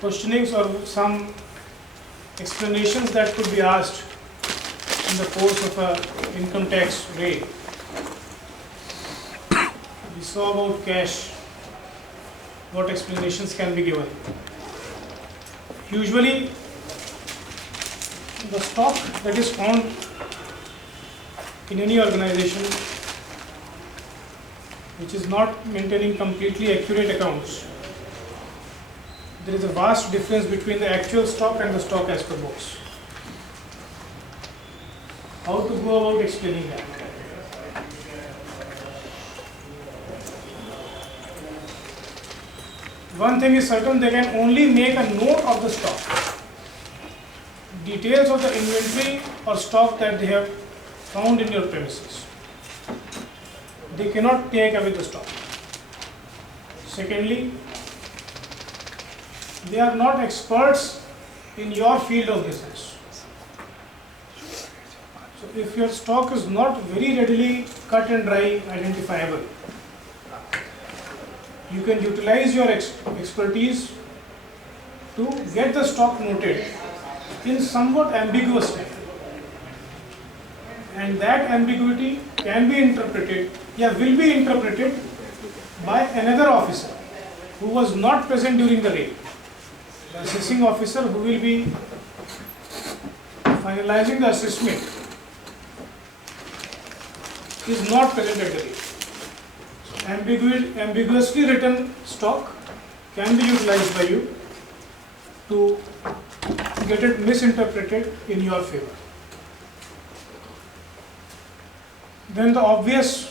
questionings or some explanations that could be asked in the course of a income tax raid. We saw about cash, what explanations can be given. Usually, the stock that is found in any organization which is not maintaining completely accurate accounts, there is a vast difference between the actual stock and the stock as per books. How to go about explaining that? One thing is certain, they can only make a note of the stock. Details of the inventory or stock that they have found in your premises. They cannot take away the stock. Secondly, they are not experts in your field of business. So if your stock is not very readily cut and dry identifiable, you can utilize your expertise to get the stock noted in somewhat ambiguous way. And that ambiguity can be interpreted, will be interpreted by another officer who was not present during the raid. The assessing officer who will be finalizing the assessment is not present at the raid. Ambiguously written stock can be utilized by you to get it misinterpreted in your favor. Then the obvious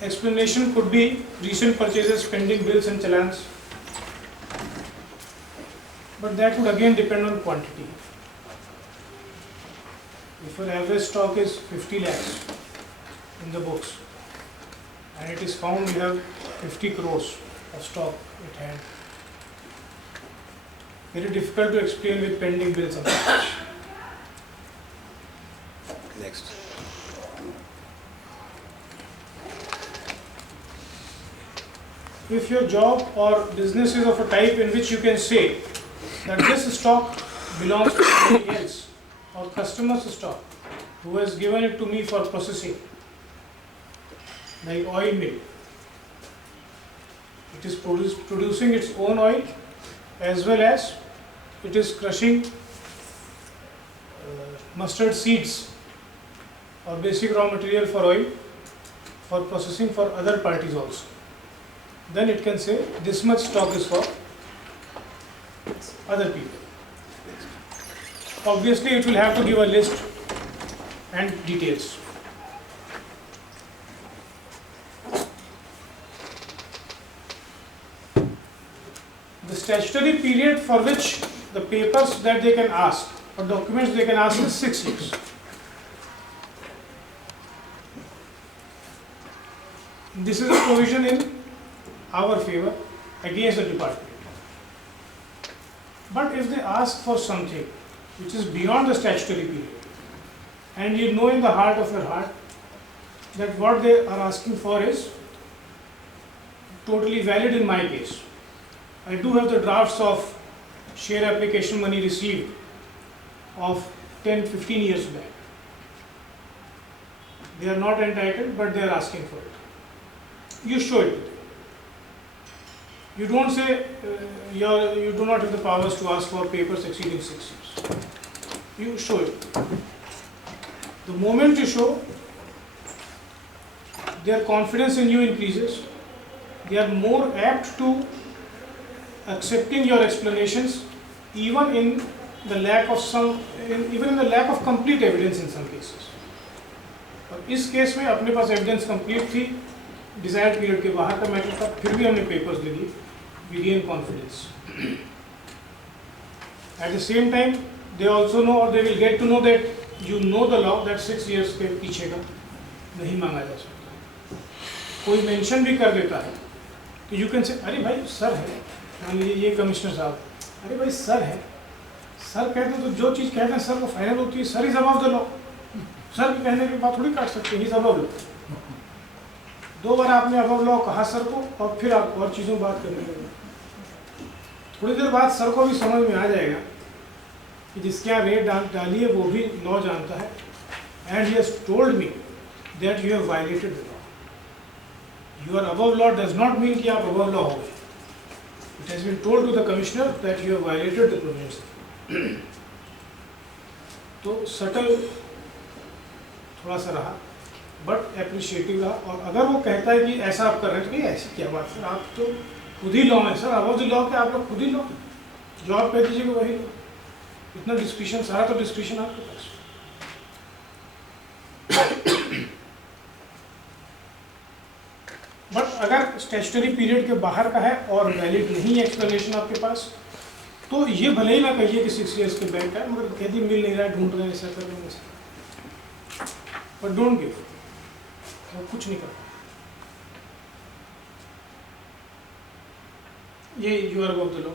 explanation could be recent purchases, pending bills and challans. But that would again depend on quantity. If your average stock is 50 lakhs in the books and it is found you have 50 crores of stock at hand, very difficult to explain with pending bills and challans. Next. If your job or business is of a type in which you can say that this stock belongs to somebody else or customer's stock who has given it to me for processing, like oil mill, it is producing its own oil as well as it is crushing mustard seeds or basic raw material for oil for processing for other parties also. Then it can say this much stock is for other people. Obviously it will have to give a list and details. The statutory period for which the papers that they can ask or documents they can ask is 6 years. This is a provision in our favor against the department. But if they ask for something which is beyond the statutory period, and you know in the heart of your heart that what they are asking for is totally valid in my case. I do have the drafts of share application money received of 10-15 years back. They are not entitled, but they are asking for it. You show it to them. You don't say you do not have the powers to ask for papers exceeding 6 years. You show it. The moment you show, their confidence in you increases. They are more apt to accepting your explanations, even in the lack of complete evidence in some cases. और इस केस में अपने पास evidence complete थी, desired period के बाहर का मैटर था, फिर भी हमने पेपर्स ले लिए, we gain confidence. At the same time, they also know or they will get to know that you know the law that 6 years के पीछे का नहीं मांगा जा सकता. कोई मेंशन भी कर देता है तो यू कैन से अरे भाई सर है, मान लीजिए ये कमिश्नर साहब, अरे भाई सर है, सर कहते हैं तो जो चीज़ कहते हैं सर वो फाइनल होती है, sir is above the law. Sir के कहने की बात थोड़ी काट सकते हैं, इज अबव लॉ. 2 बार आपने अबव लॉ कहा सर को और फिर आप और चीज़ों बात करने लगे. थोड़ी देर बाद सर को भी समझ में आ जाएगा कि जिसके यहाँ रेड डाली है वो भी लॉ जानता है, and he has told me that you have violated the law. You are above law does not mean कि आप अबव लॉ हो गए. It has been told to the commissioner that you have violated the provisions. तो subtle थोड़ा सा रहा, but appreciative रहा. और अगर वो कहता है कि ऐसा आप कर रहे हैं तो ऐसी क्या बात सर, आप तो खुद ही लॉ है सर, अबव द लॉ के आप लोग खुद ही लॉ, जो आप कह दीजिएगा वही लॉ. इतना डिस्क्रिप्शन, सारा तो डिस्क्रिप्शन आपके पास. बट अगर स्टैट्यूटरी पीरियड के बाहर का है और वैलिड नहीं है एक्सप्लेनेशन आपके पास, तो ये भले ही ना कहिए कि 6 years के बैंक है, मगर कह दी मिल नहीं रहा है, ढूंढ रहे हैं, ऐसा कर रहे हैं, बट डोंट गिव, वो कुछ नहीं करता. ये you are above the law.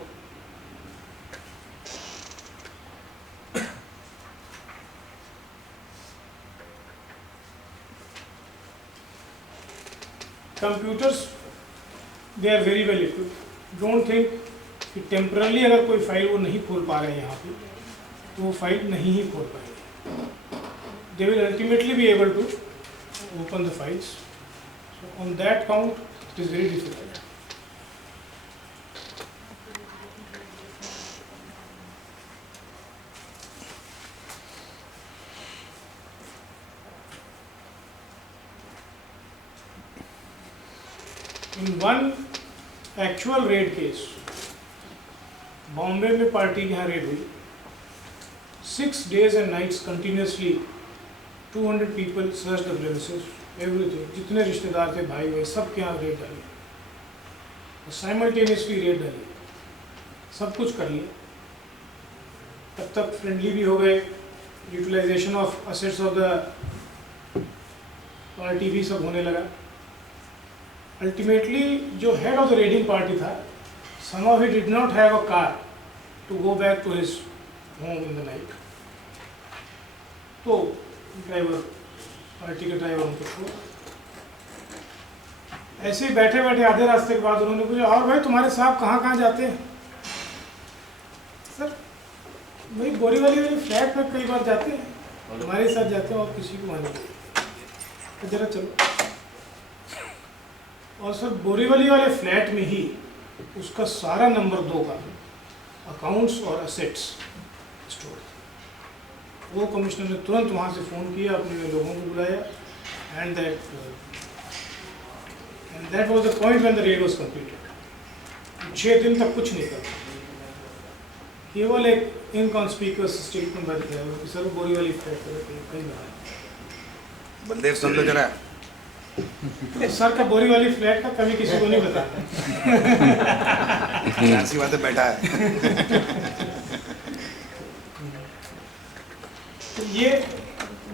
Computers they are very well equipped. Don't think कि टेम्परली अगर कोई फाइल वो नहीं खोल पा रहे हैं यहाँ पे, तो वो फाइल नहीं ही खोल पाएंगे. They will ultimately be able to open the files. So on that count, it is very difficult. In one actual raid case, Bombay में पार्टी के यहाँ रेड हुई. 6 days and nights continuously 200 people searched the premises, everything. जितने रिश्तेदार थे, भाई भाई, सब के यहाँ रेड डाली, साइमल्टेनियसली रेड डाली, सब कुछ कर लिया. तब तक फ्रेंडली भी हो गए, utilisation of assets of the party भी सब होने लगा. अल्टीमेटली जो head of the raiding party था, somehow he did not have a car to go back to his home in the night. तो ड्राइवर, पार्टी के ड्राइवर उनको छोड़, ऐसे ही बैठे बैठे आधे रास्ते के बाद उन्होंने पूछा, और भाई तुम्हारे साहब कहाँ कहाँ जाते हैं? सर वही बोरीवली वाली फ्लैट में कई बार जाते हैं, तुम्हारे साथ जाते हैं और किसी को वहाँ नहीं. तो जरा चलो. और सर बोरीवली वाले फ्लैट में ही उसका सारा नंबर 2 का अकाउंट्स और असेट्स स्टोर. वो कमिश्नर ने तुरंत वहाँ से फ़ोन किया, अपने लोगों को बुलाया, and that was the point when the red was completed. 6 दिन तक कुछ नहीं कर, केवल एक इनकॉन्स्पिक्यूअस स्टेटमेंट बात किया कि सर बोरीवली फ्लैट कहीं ना. बलदेव सुन लो जरा. सर का बोरीवली फ्लैट का कभी किसी को नहीं बताया. ऐसी बातें बैठा है. तो ये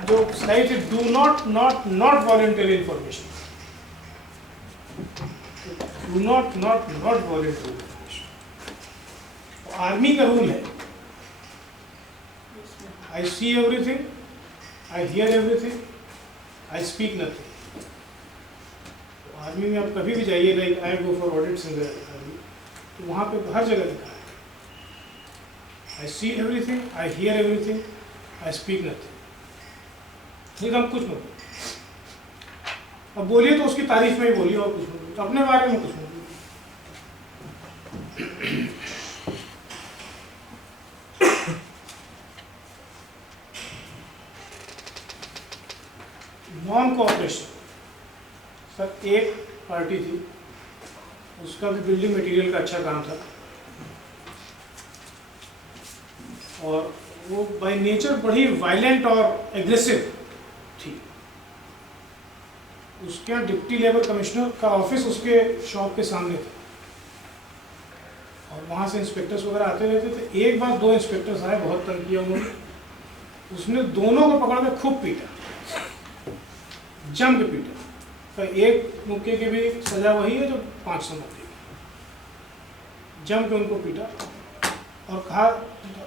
जो स्लाइड है, do not voluntary information, do not voluntary information. Army का रूल है, I see everything, I hear everything, I speak nothing. Army में आप कभी भी जाइए, like I go for audits in the army, तो वहाँ पे हर जगह लिखा है, I see everything, I hear everything, I speak nothing. नहीं तो हम कुछ मत. अब बोलिए तो उसकी तारीफ में ही बोलिए, और कुछ मत, तो अपने बारे में कुछ मत. Non cooperation. सर एक पार्टी थी, उसका भी बिल्डिंग मटेरियल का अच्छा काम था, और वो बाय नेचर बड़ी वायलेंट और एग्रेसिव थी. उसके यहाँ डिप्टी लेबर कमिश्नर का ऑफिस उसके शॉप के सामने था, और वहाँ से इंस्पेक्टर्स वगैरह आते रहते थे. एक बार 2 इंस्पेक्टर्स आए, बहुत तंग किया उन्होंने. उसने दोनों को पकड़ के खूब पीटा, जम के पीटा. तो एक मुक्के की भी सजा वही है जो 500 मुक्के की. जम के उनको पीटा और कहा,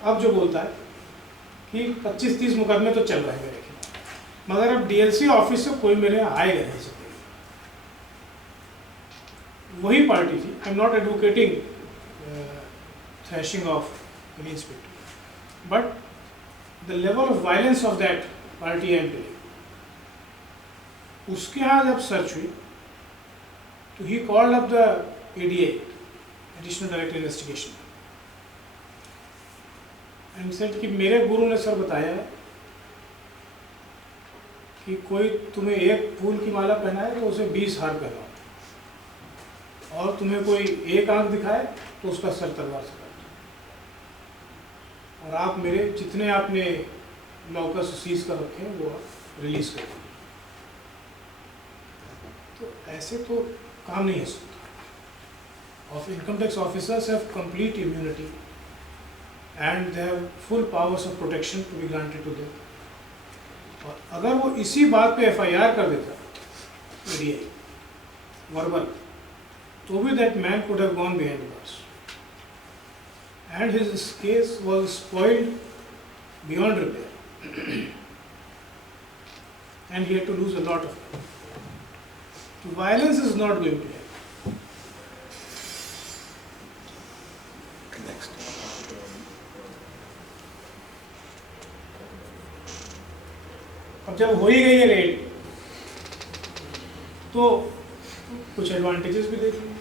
अब जो बोलता है कि 25-30 मुकदमे तो चल रहे हैं मेरे खिलाफ, मगर अब डीएलसी ऑफिस से कोई मेरे आएगा नहीं सकते. वही पार्टी थी. I am not advocating thrashing of any inspector. But the level of violence of that party I am telling. उसके यहाँ जब सर्च हुई तो he called up the ADA, Additional Director Investigation, and said कि मेरे गुरु ने सर बताया है कि कोई तुम्हें एक फूल की माला पहनाए तो उसे 20 हार पहनाओ, और तुम्हें कोई एक आंख दिखाए तो उसका सर तलवार से काटो, और आप मेरे जितने आपने लॉकर्स सीज कर रखे हैं वो आप रिलीज कर दो। तो ऐसे तो काम नहीं हो सकता। Of income tax officers have complete immunity and they have full powers of protection to be granted to them. और अगर वो इसी बात पे FIR कर देता ADA वर्बल, तो भी that man could have gone behind bars and his case was spoiled beyond repair and he had to lose a lot of money. So violence is not going to help. Next. अब जब हो ही गई है रेड, तो कुछ एडवांटेजेस भी देख लीजिए।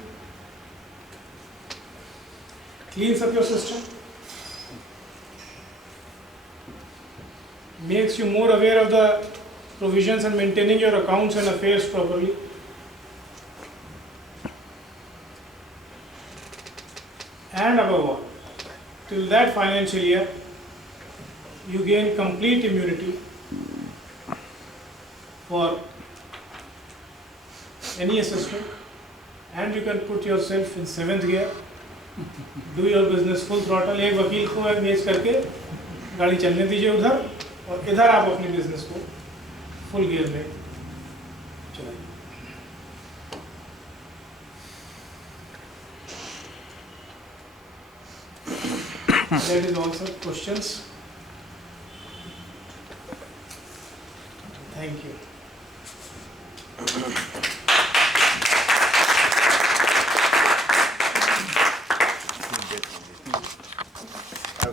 Cleans up your system, makes you more aware of the provisions and maintaining your accounts and affairs properly. And above all, till that financial year, you gain complete immunity for any assessment, and you can put yourself in 7th gear, do your business full throttle. एक वकील को एंगेज करके गाड़ी चलने दीजिए उधर, और इधर आप अपनी बिजनेस को फुल गियर में चलाइए। That is all, sir. Questions? Thank you.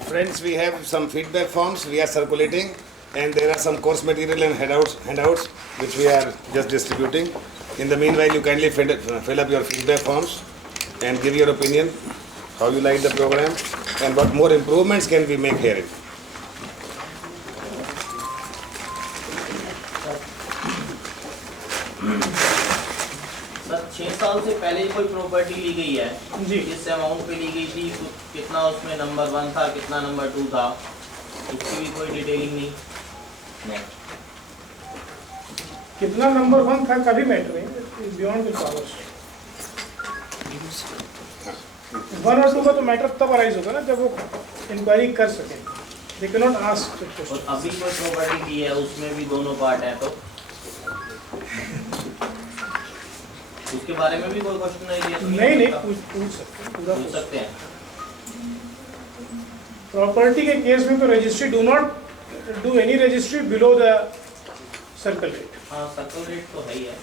Friends, we have some feedback forms we are circulating, and there are some course material and handouts which we are just distributing. In the meanwhile, you kindly fill up your feedback forms and give your opinion, how you like the program, and what more improvements can we make herein. Sir 6 साल से पहले कोई प्रॉपर्टी ली गई है जी। जिस अमाउंट पे ली गई थी, कितना उसमें नंबर 1 था, कितना नंबर 2 था, उसकी भी कोई डिटेलिंग नहीं। कितना नंबर 1 था कभी मैटर नहीं, बियॉन्ड द पावर्स। 1 और 2 का तो मैटर तब अराइज होगा ना जब वो इंक्वायरी कर सकें। They can not ask the और क्वेश्चन। अभी कोई प्रॉपर्टी ली है उसमें भी दोनों पार्ट हैं, तो उसके बारे में भी कोई क्वेश्चन नहीं है? नहीं पूछ सकते हैं, पूरा पूछ सकते हैं। प्रॉपर्टी के केस में तो registry do not do any registry below the circle rate. हाँ, सर्कल रेट तो है ही है।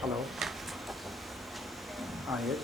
Hello. Yes.